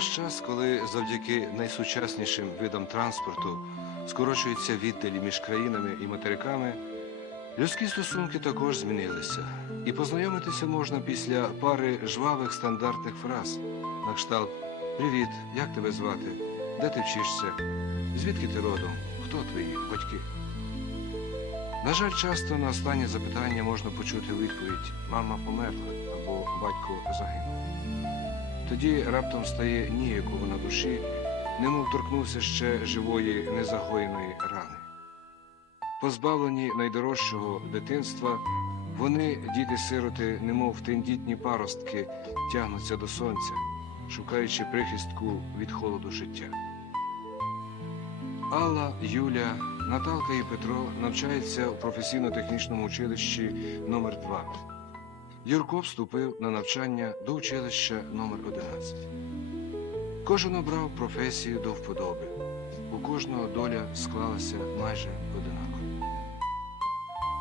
наш час, коли завдяки найсучаснішим видам транспорту скорочуються віддалі між країнами і материками, людські стосунки також змінилися. І познайомитися можна після пари жвавих стандартних фраз на кшталт Привіт, як тебе звати? Де ти вчишся? Звідки ти родом? Хто твої батьки? На жаль, часто на останнє запитання можна почути відповідь Мама померла або батько загинув. Тоді раптом стає ніяково на душі, немов торкнувся ще живої незагоєної рани. Позбавлені найдорожчого дитинства, вони, діти-сироти, немов тендітні паростки, тягнуться до сонця, шукаючи прихистку від холоду життя. Алла, Юля, Наталка і Петро навчаються у професійно-технічному училищі номер 2 Юрко вступив на навчання до училища номер 11 Кожен обрав професію до вподоби. У кожного доля склалася майже одинаково.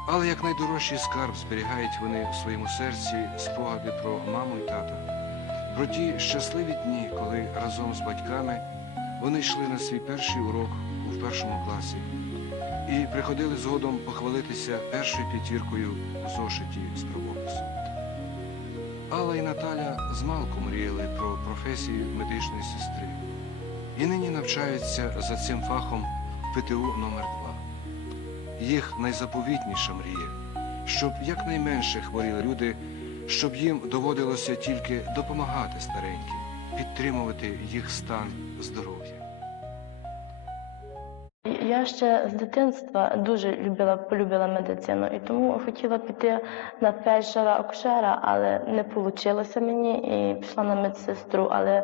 Але як найдорожчий скарб зберігають вони у своєму серці спогади про маму і тата, про ті щасливі дні, коли разом з батьками вони йшли на свій перший урок у першому класі і приходили згодом похвалитися першою п'ятіркою у зошиті з правопису. Алла і Наталя змалку мріяли про професію медичної сестри і нині навчаються за цим фахом в ПТУ номер 2 Їх найзаповітніша мрія, щоб якнайменше хворіли люди, щоб їм доводилося тільки допомагати стареньким, підтримувати їх стан здоров'я. Я ще з дитинства дуже любила, полюбила медицину і тому хотіла піти на фельдшера-акушера, але не вийшло мені і пішла на медсестру, але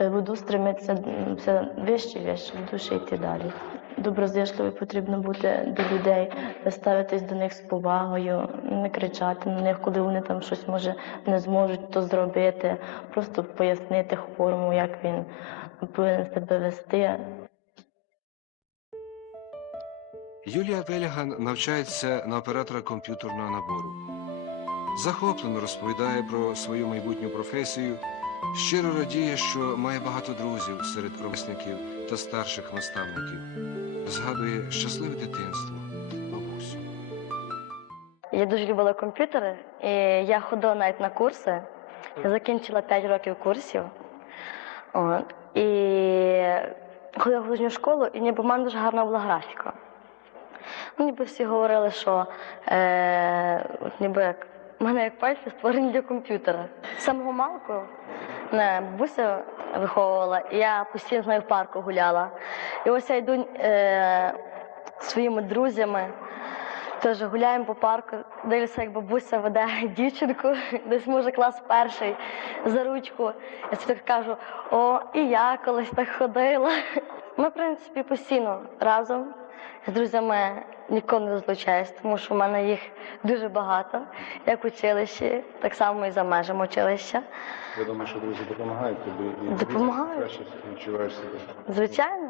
е, буду стремитися все вище, вище, ще йти далі. Доброзичливо потрібно бути до людей, ставитись до них з повагою, не кричати на них, коли вони там щось може не зможуть то зробити, просто пояснити хворому, як він повинен себе вести. Юлія Веляган навчається на оператора комп'ютерного набору. Захоплено розповідає про свою майбутню професію, щиро радіє, що має багато друзів серед ровесників та старших наставників. Згадує щасливе дитинство, бабусю. Я дуже любила комп'ютери, і я ходила навіть на курси. Я закінчила 5 років курсів. От. І ходила в художню школу, і ніби в мене дуже гарна була графіка. Ну, ніби всі говорили, що е, от ніби як, мене як пальці створені для комп'ютера. Самого малку мене бабуся виховувала, і я постійно з нею в парку гуляла. І ось я йду е, своїми друзями. Теж гуляємо по парку, дивлюся, як бабуся веде дівчинку, десь може клас перший за ручку. Я собі так кажу, о, і я колись так ходила. Ми, в принципі, постійно разом з друзями ніколи не розлучаюсь, тому що в мене їх дуже багато, як в училищі, так само і за межами училища. Я думаю, що друзі допомагають тобі і Допомагають. краще відчуваєш себе. Звичайно.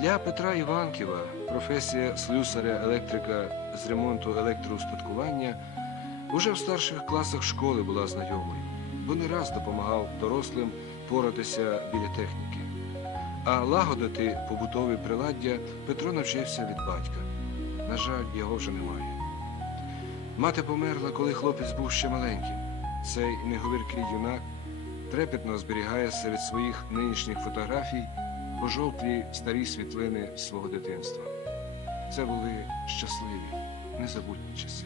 Для Петра Іванківа професія слюсаря-електрика з ремонту електроустаткування уже в старших класах школи була знайомою, бо не раз допомагав дорослим поратися біля техніки. А лагодити побутові приладдя Петро навчився від батька. На жаль, його вже немає. Мати померла, коли хлопець був ще маленьким. Цей неговіркий юнак трепетно зберігає серед своїх нинішніх фотографій пожовклі старі світлини свого дитинства. Це були щасливі, незабутні часи.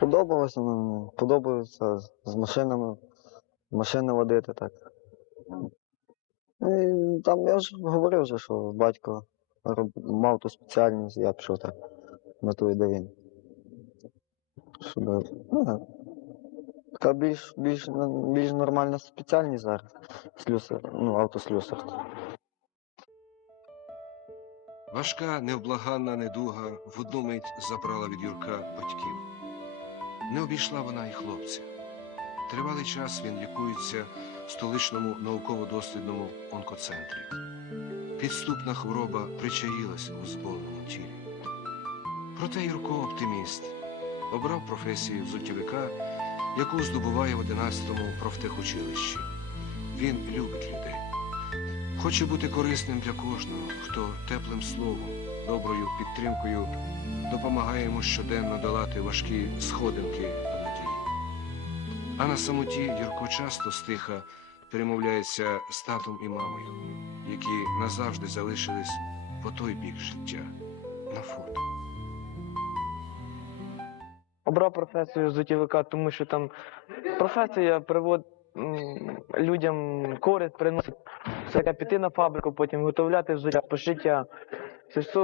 Подобалося мені, подобається з машинами, машини водити так. Ну, І там я ж говорив вже, що батько роб- мав ту спеціальність, я пішов так на ту де він. Щоб, ну, так. така більш, більш, більш нормальна спеціальність зараз. Слюсар, ну, автослюсар. Важка невблаганна недуга в одну мить забрала від Юрка батьків. Не обійшла вона і хлопця. Тривалий час він лікується в столичному науково-дослідному онкоцентрі. Підступна хвороба причаїлася у зболеному тілі. Проте Юрко оптиміст, обрав професію взуттєвика яку здобуває в 11-му профтехучилищі. Він любить людей. Хоче бути корисним для кожного, хто теплим словом, доброю підтримкою допомагає йому щоденно долати важкі сходинки. А на самоті Юрко часто стиха перемовляється з татом і мамою, які назавжди залишились по той бік життя на фото. Обрав професію життєвика, тому що там професія приводить людям користь, приносить це як піти на фабрику, потім виготовляти життя, пошиття. Це все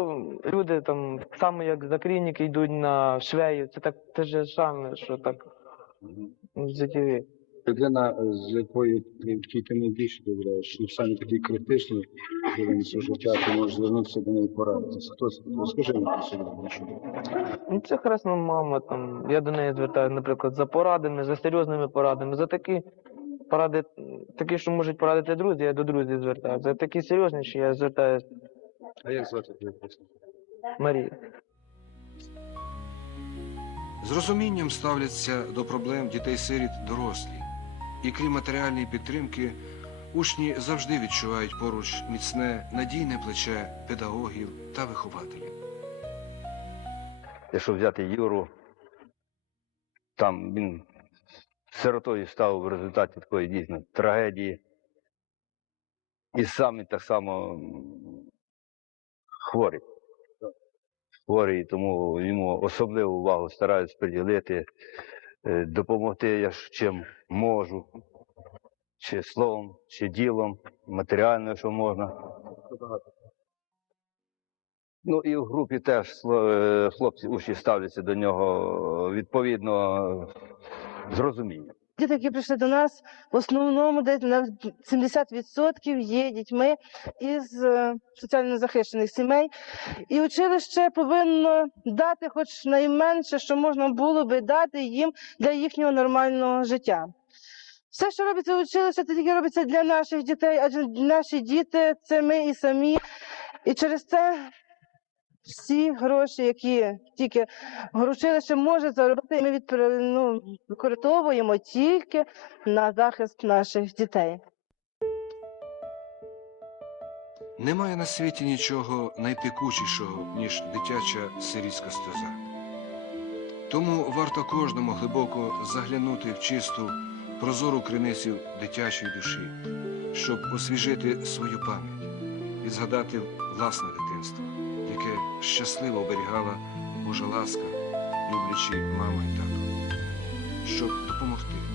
люди там, саме як закрійники йдуть на швею, це так те ж саме, що так ну, життєві. Людина, з якою якій ти найбільше довіряєш, ну саме такий критичний рівень свого життя, ти можеш звернутися до неї порадитися. Хто це? Розкажи мені про себе. Ну, це хресна мама, там, я до неї звертаюся, наприклад, за порадами, за серйозними порадами, за такі поради, такі, що можуть порадити друзі, я до друзів звертаюся. За такі серйозніші я звертаюся А як звати тебе просто? З розумінням ставляться до проблем дітей-сиріт дорослі, і крім матеріальної підтримки, учні завжди відчувають поруч міцне, надійне плече педагогів та вихователів. Якщо взяти Юру, там він сиротою став в результаті такої дійсно трагедії. І сам так само хворий. Хворий, тому йому особливу увагу стараюсь приділити, е, допомогти я чим можу, чи словом, чи ділом, матеріально, що можна. Ну і в групі теж е, хлопці учні ставляться до нього відповідно з розумінням. Діти, які прийшли до нас, в основному десь на 70% є дітьми із е, соціально захищених сімей. І училище повинно дати хоч найменше, що можна було би дати їм для їхнього нормального життя. Все, що робиться в училищі, це тільки робиться для наших дітей, адже наші діти це ми і самі. І через це всі гроші, які тільки Горучилище може заробити, ми відпри- ну, використовуємо тільки на захист наших дітей. Немає на світі нічого найпекучішого, ніж дитяча сирітська сльоза. Тому варто кожному глибоко заглянути в чисту, прозору криницю дитячої душі, щоб освіжити свою пам'ять і згадати власне яке щасливо оберігала Божа ласка, люблячи мама і тато, щоб допомогти.